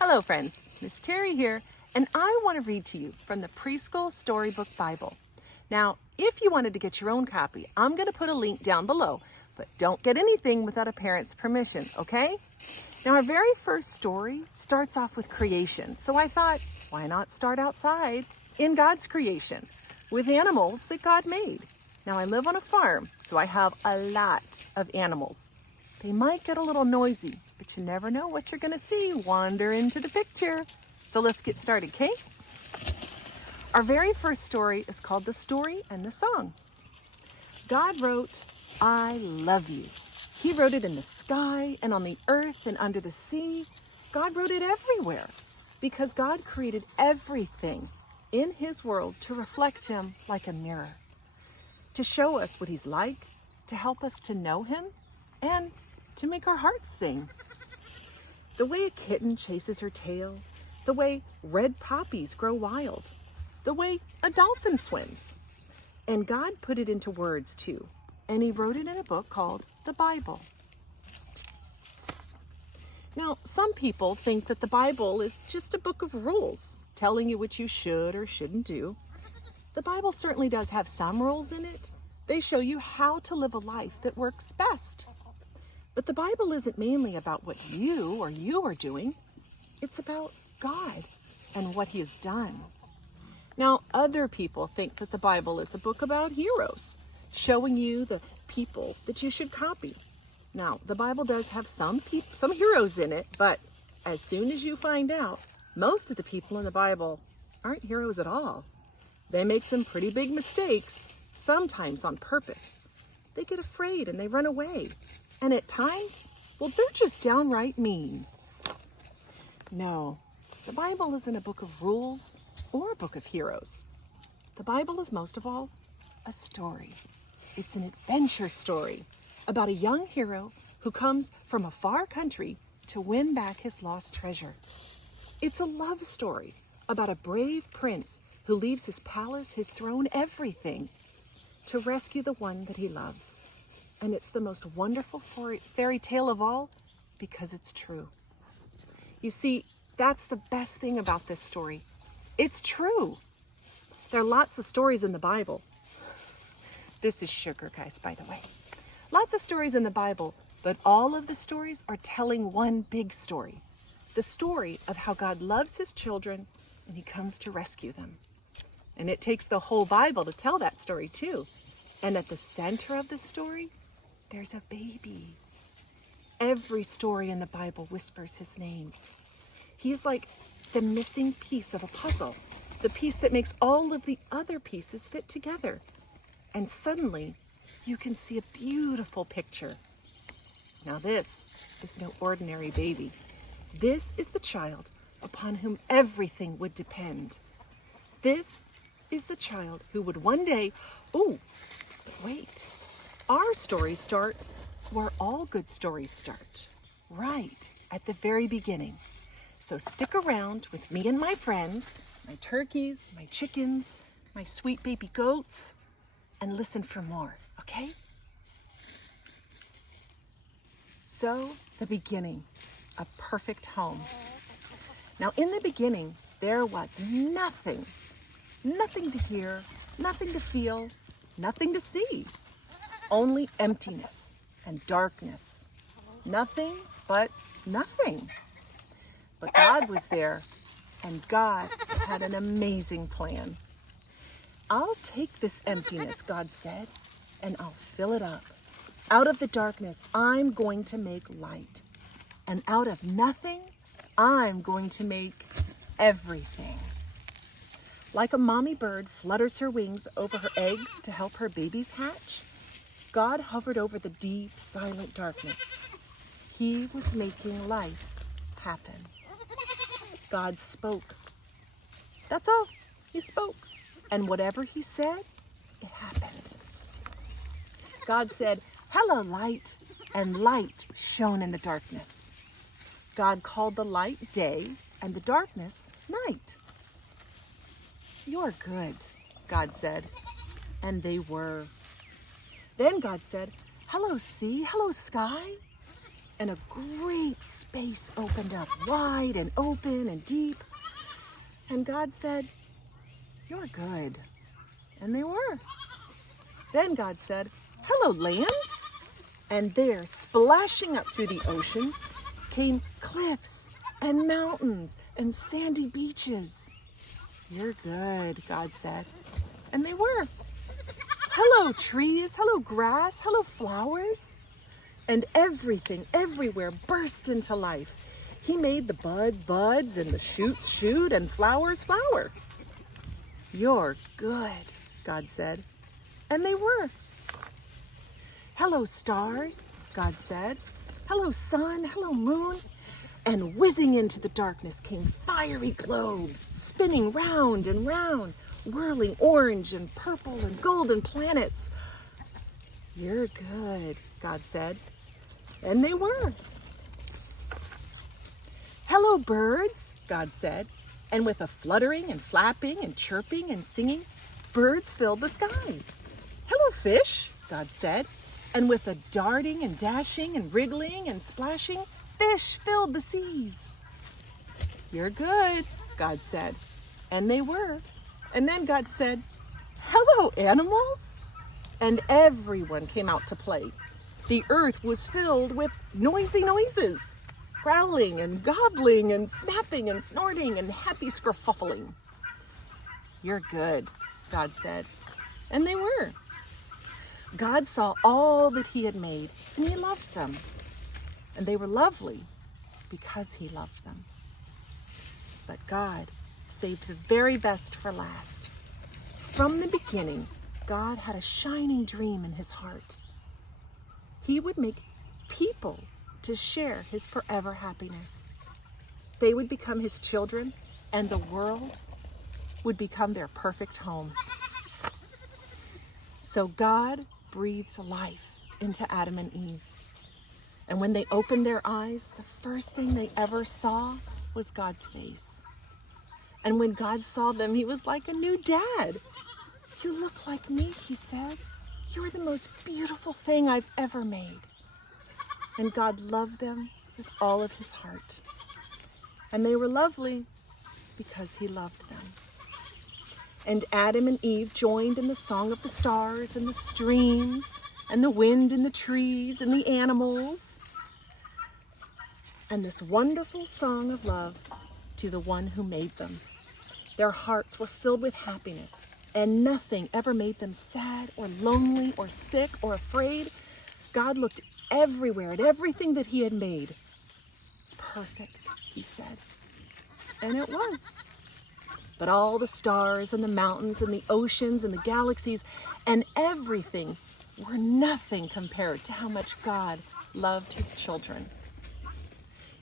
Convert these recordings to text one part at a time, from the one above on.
Hello friends, Miss Terry here, and I want to read to you from the Preschool Storybook Bible. Now, if you wanted to get your own copy, I'm going to put a link down below, but don't get anything without a parent's permission, okay? Now, our very first story starts off with creation, so I thought, why not start outside in God's creation with animals that God made? Now, I live on a farm, so I have a lot of animals. They might get a little noisy, but you never know what you're going to see wander into the picture. So let's get started, okay? Our very first story is called The Story and the Song. God wrote, I love you. He wrote it in the sky and on the earth and under the sea. God wrote it everywhere because God created everything in his world to reflect him like a mirror, to show us what he's like, to help us to know him, and to make our hearts sing. The way a kitten chases her tail, the way red poppies grow wild, the way a dolphin swims. And God put it into words too, and he wrote it in a book called the Bible. Now, some people think that the Bible is just a book of rules, telling you what you should or shouldn't do. The Bible certainly does have some rules in it. They show you how to live a life that works best. But the Bible isn't mainly about what you are doing. It's about God and what he has done. Now, other people think that the Bible is a book about heroes, showing you the people that you should copy. Now, the Bible does have some heroes in it, but as soon as you find out, most of the people in the Bible aren't heroes at all. They make some pretty big mistakes, sometimes on purpose. They get afraid and they run away. And at times, well, they're just downright mean. No, the Bible isn't a book of rules or a book of heroes. The Bible is most of all a story. It's an adventure story about a young hero who comes from a far country to win back his lost treasure. It's a love story about a brave prince who leaves his palace, his throne, everything to rescue the one that he loves. And it's the most wonderful fairy tale of all because it's true. You see, that's the best thing about this story. It's true. There are lots of stories in the Bible. This is sugar, guys, by the way. Lots of stories in the Bible, but all of the stories are telling one big story. The story of how God loves his children and he comes to rescue them. And it takes the whole Bible to tell that story too. And at the center of the story, there's a baby. Every story in the Bible whispers his name. He is like the missing piece of a puzzle, the piece that makes all of the other pieces fit together. And suddenly, you can see a beautiful picture. Now this is no ordinary baby. This is the child upon whom everything would depend. This is the child who would one day, but wait. Our story starts where all good stories start, right at the very beginning. So stick around with me and my friends, my turkeys, my chickens, my sweet baby goats, and listen for more, okay? So, the beginning, a perfect home. Now, in the beginning, there was nothing to hear, nothing to feel, nothing to see. Only emptiness and darkness. Nothing but nothing. But God was there, and God had an amazing plan. I'll take this emptiness, God said, and I'll fill it up. Out of the darkness, I'm going to make light. And out of nothing, I'm going to make everything. Like a mommy bird flutters her wings over her eggs to help her babies hatch, God hovered over the deep, silent darkness. He was making life happen. God spoke. That's all. He spoke. And whatever he said, it happened. God said, "Hello, light," and light shone in the darkness. God called the light day and the darkness night. "You're good," God said, and they were. Then God said, "Hello, sea, hello, sky," and a great space opened up, wide and open and deep. And God said, "You're good." And they were. Then God said, "Hello, land." And there, splashing up through the oceans, came cliffs and mountains and sandy beaches. "You're good," God said. And they were. "Hello, trees. Hello, grass. Hello, flowers." And everything, everywhere burst into life. He made the bud buds and the shoots shoot and flowers flower. "You're good," God said. And they were. "Hello, stars," God said. "Hello, sun. Hello, moon." And whizzing into the darkness came fiery globes, spinning round and round, whirling orange and purple and golden planets. "You're good," God said. And they were. "Hello, birds," God said. And with a fluttering and flapping and chirping and singing, birds filled the skies. "Hello, fish," God said. And with a darting and dashing and wriggling and splashing, fish filled the seas. "You're good," God said. And they were. And then God said, "Hello, animals." And everyone came out to play. The earth was filled with noisy noises, growling and gobbling and snapping and snorting and happy skerfuffling. "You're good," God said. And they were. God saw all that he had made, and he loved them. And they were lovely because he loved them. But God saved the very best for last. From the beginning, God had a shining dream in his heart. He would make people to share his forever happiness. They would become his children, and the world would become their perfect home. So God breathed life into Adam and Eve. And when they opened their eyes, the first thing they ever saw was God's face. And when God saw them, he was like a new dad. "You look like me," he said. "You're the most beautiful thing I've ever made." And God loved them with all of his heart. And they were lovely because he loved them. And Adam and Eve joined in the song of the stars and the streams and the wind and the trees and the animals. And this wonderful song of love to the one who made them. Their hearts were filled with happiness, and nothing ever made them sad or lonely or sick or afraid. God looked everywhere at everything that he had made. "Perfect," he said. And it was. But all the stars and the mountains and the oceans and the galaxies and everything were nothing compared to how much God loved his children.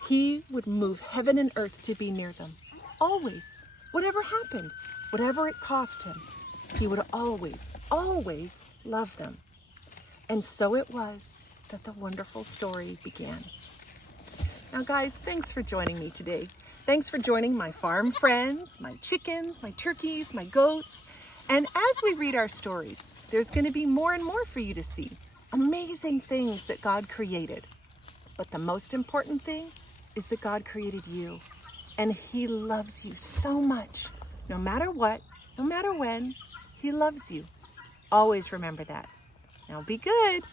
He would move heaven and earth to be near them, always. Whatever happened, whatever it cost him, he would always, always love them. And so it was that the wonderful story began. Now, guys, thanks for joining me today. Thanks for joining my farm friends, my chickens, my turkeys, my goats. And as we read our stories, there's going to be more and more for you to see. Amazing things that God created. But the most important thing is that God created you. And he loves you so much. No matter what, no matter when, he loves you. Always remember that. Now be good.